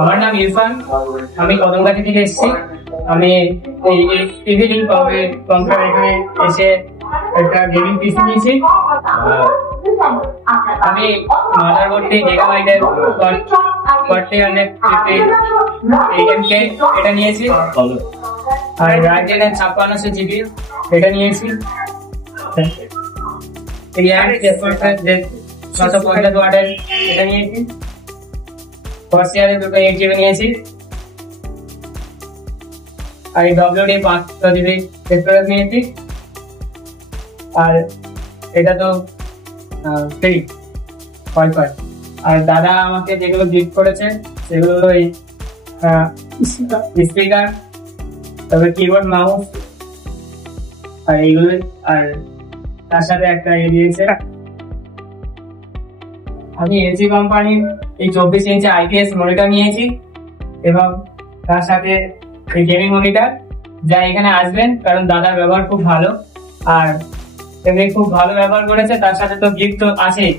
আমার নাম ইরফান, আমি কদমগাছি থেকে এসেছি। আমি ইভিনিং কম্পিউটার এখানে এসে একটা গেমিং পিসি নিয়েছি। আমি মাদারবোর্ডটি গিগাবাইটের এটা নিয়েছি, আর রাইজেনের 5600 জিবি এটা নিয়েছি। 650 ওয়াটের এটা নিয়েছি। দুটো 8 জিবি নিয়েছি, আর ডব্লিউডি 500 জিবি স্টোরেজ নিয়েছি। আর এটা তো ফ্রি ওয়াইফাই। আর দাদা আমাকে যেগুলো গিফট করেছে সেগুলো হলো এই স্পিকার, তারপরে কিবোর্ড, মাউস, আর এইগুলো। আর তার সাথে একটা দিয়েছে। আমি এলজি কোম্পানির এই 24 ইঞ্চি আইপিএস মনিটর নিয়েছি, এবং তার সাথে এই গেমিং মনিটর, যা এখানে আসবেন কারণ দাদার ব্যবহার খুব ভালো, আর এমনি খুব ভালো ব্যবহার করেছে। তার সাথে তো গিফট তো আছেই।